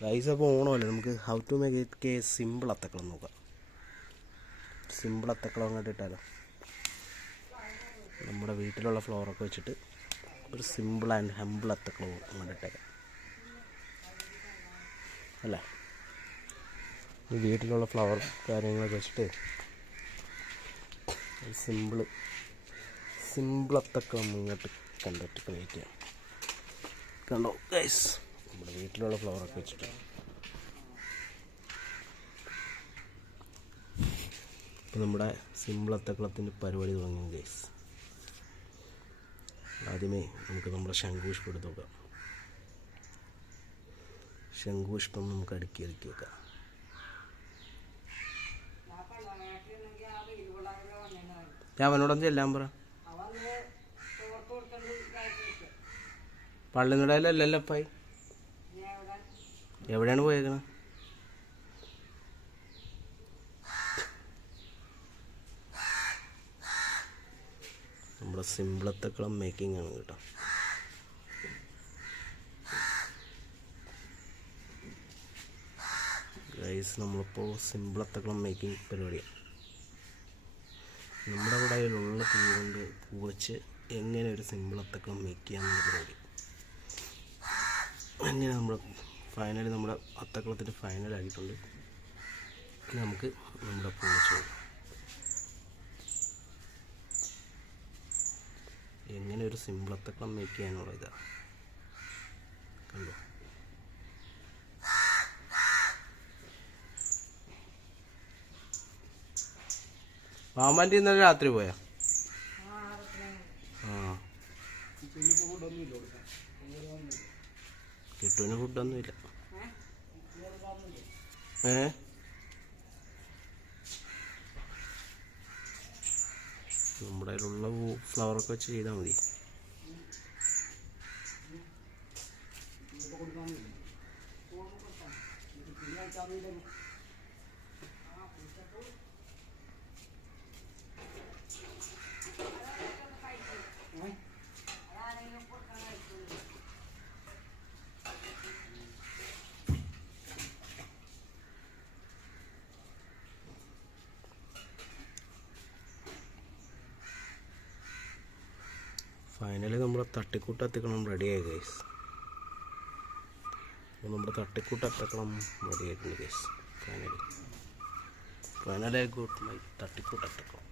Guys അപ്പോൾ ഓണമല്ലേ, നമുക്ക് how to make it simple അത്തക്കളം നോക്കാം. സിമ്പിൾ അത്തക്കളം അങ്ങോട്ട് ഇട്ടാലോ. നമ്മുടെ വീട്ടിലുള്ള ഫ്ലവറൊക്കെ വെച്ചിട്ട് ഒരു സിമ്പിൾ ആൻഡ് ഹംബിൾ അത്തക്കളം അങ്ങോട്ട് ഇട്ടേക്കാം അല്ലേ. ഈ വീട്ടിലുള്ള ഫ്ലവർ കാര്യങ്ങളൊക്കെ വെച്ചിട്ട് സിമ്പിൾ അത്തക്കളം ഇങ്ങോട്ട് കണ്ടിട്ട് ക്രിയേറ്റ് ചെയ്യാം. കണ്ടോ ഗൈസ്, നമ്മുടെ വീട്ടിലുള്ള ഫ്ലവറൊക്കെ വെച്ചിട്ട് ഇപ്പോൾ നമ്മുടെ സിമ്പിൾ അത്തക്കളത്തിൻ്റെ പരിപാടി തുടങ്ങി ഗൈസ്. ആദ്യമേ നമുക്ക് നമ്മുടെ ശംഖുപുഷ്പം എടുത്ത് നോക്കാം. ശംഖുപുഷ്പം നമുക്ക് അടുക്കി വെക്കാം. ഞാൻ അവനോടൊന്നും ചെല്ലാൻ പറ. പള്ളിനുടയിലല്ലല്ലോ അപ്പായി, എവിടെയാണ് പോയേക്കണത്? നമ്മുടെ സിമ്പിൾ അത്തക്കളം മേക്കിംഗ് ആണ് കേട്ടോ. ഗൈസ്, നമ്മളിപ്പോൾ സിമ്പിൾ അത്തക്കളം മേക്കിംഗ് പരിപാടിയാണ്. നമ്മുടെ കടയിലുള്ള പൂ കൊണ്ട് പൂ വെച്ച് എങ്ങനെ ഒരു സിമ്പിൾ അത്തക്കളം മേക്ക് ചെയ്യാമെന്നുള്ള പരിപാടി. അങ്ങനെ ഫൈനലി നമ്മുടെ അത്തക്കളത്തിൻ്റെ ഫൈനലാക്കിയിട്ടുണ്ട്. നമുക്ക് നമ്മുടെ പൂ വെച്ച് കൊടുക്കാം. എങ്ങനെ ഒരു സിമ്പിൾ അത്തക്കളം മേക്ക് ചെയ്യാനുള്ള ഇതാണ്. കണ്ടോ, മാമാൻ്റെ ഇന്നലെ രാത്രി പോയാ? കിട്ടുവിന് ഫുഡൊന്നുമില്ല. നമ്മുടെ കയ്യിലുള്ള ഫ്ലവറൊക്കെ വെച്ച് ചെയ്താൽ മതി. ഫൈനലി നമ്മുടെ തട്ടിക്കൂട്ട് അത്തക്കണം റെഡിയായി ഗൈസ്. അപ്പോൾ നമ്മുടെ തട്ടിക്കൂട്ട് അത്തക്കണം റെഡിയായിട്ടുണ്ട് ഗൈസ്. ഫൈനലി ഗുഡ് മൈ തട്ടിക്കൂട്ട് അത്തക്കണം.